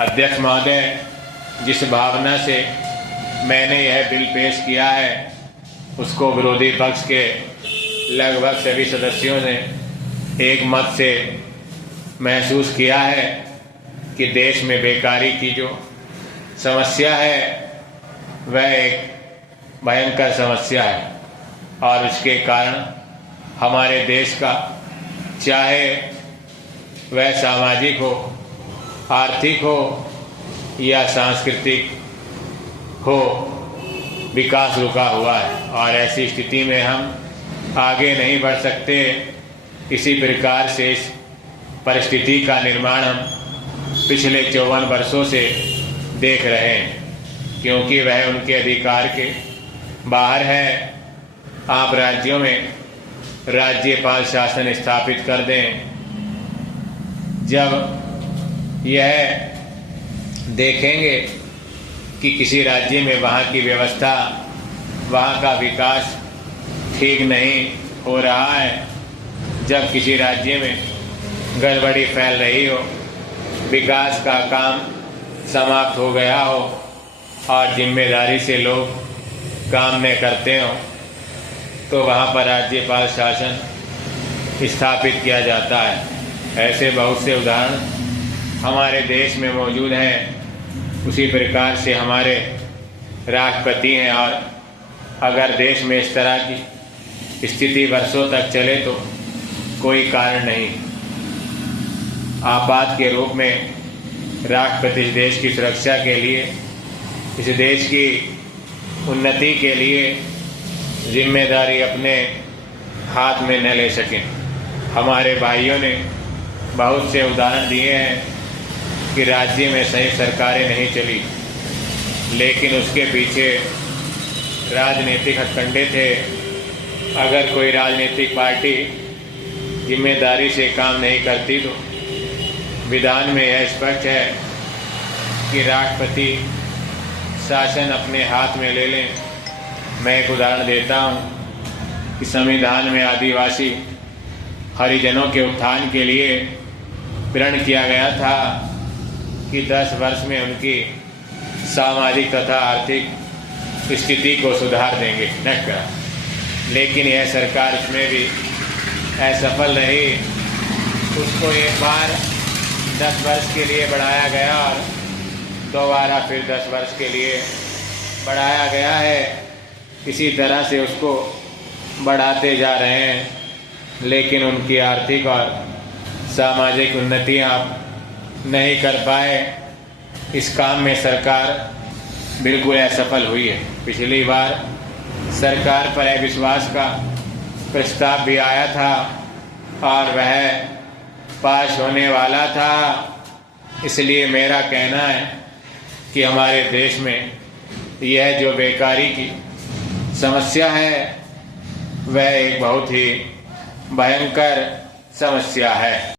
अध्यक्ष महोदय, जिस भावना से मैंने यह बिल पेश किया है उसको विरोधी पक्ष के लगभग सभी सदस्यों ने एक मत से महसूस किया है कि देश में बेकारी की जो समस्या है वह एक भयंकर समस्या है और उसके कारण हमारे देश का चाहे वह सामाजिक हो, आर्थिक हो या सांस्कृतिक हो, विकास रुका हुआ है और ऐसी स्थिति में हम आगे नहीं बढ़ सकते। इसी प्रकार से इस परिस्थिति का निर्माण हम पिछले 54 वर्षों से देख रहे हैं, क्योंकि वह उनके अधिकार के बाहर है। आप राज्यों में राज्यपाल शासन स्थापित कर दें, जब यह देखेंगे कि किसी राज्य में वहाँ की व्यवस्था, वहाँ का विकास ठीक नहीं हो रहा है, जब किसी राज्य में गड़बड़ी फैल रही हो, विकास का काम समाप्त हो गया हो और जिम्मेदारी से लोग काम न करते हों, तो वहाँ पर राज्यपाल शासन स्थापित किया जाता है। ऐसे बहुत से उदाहरण हमारे देश में मौजूद हैं। उसी प्रकार से हमारे राष्ट्रपति हैं और अगर देश में इस तरह की स्थिति वर्षों तक चले तो कोई कारण नहीं। आपात के रूप में राष्ट्रपति इस देश की सुरक्षा के लिए, इस देश की उन्नति के लिए जिम्मेदारी अपने हाथ में न ले सकें। हमारे भाइयों ने बहुत से उदाहरण दिए हैं कि राज्य में सही सरकारें नहीं चली, लेकिन उसके पीछे राजनीतिक हथकंडे थे। अगर कोई राजनीतिक पार्टी जिम्मेदारी से काम नहीं करती तो विधान में यह स्पष्ट है कि राष्ट्रपति शासन अपने हाथ में ले लें। मैं एक उदाहरण देता हूँ कि संविधान में आदिवासी हरिजनों के उत्थान के लिए प्रण किया गया था कि 10 वर्ष में उनकी सामाजिक तथा आर्थिक स्थिति को सुधार देंगे, नष्ट करा। लेकिन यह सरकार उसमें भी असफल रही। उसको एक बार 10 वर्ष के लिए बढ़ाया गया और दोबारा फिर 10 वर्ष के लिए बढ़ाया गया है। इसी तरह से उसको बढ़ाते जा रहे हैं, लेकिन उनकी आर्थिक और सामाजिक उन्नति आप नहीं कर पाए। इस काम में सरकार बिल्कुल असफल हुई है। पिछली बार सरकार पर अविश्वास का प्रस्ताव भी आया था और वह पास होने वाला था। इसलिए मेरा कहना है कि हमारे देश में यह जो बेकारी की समस्या है वह एक बहुत ही भयंकर समस्या है।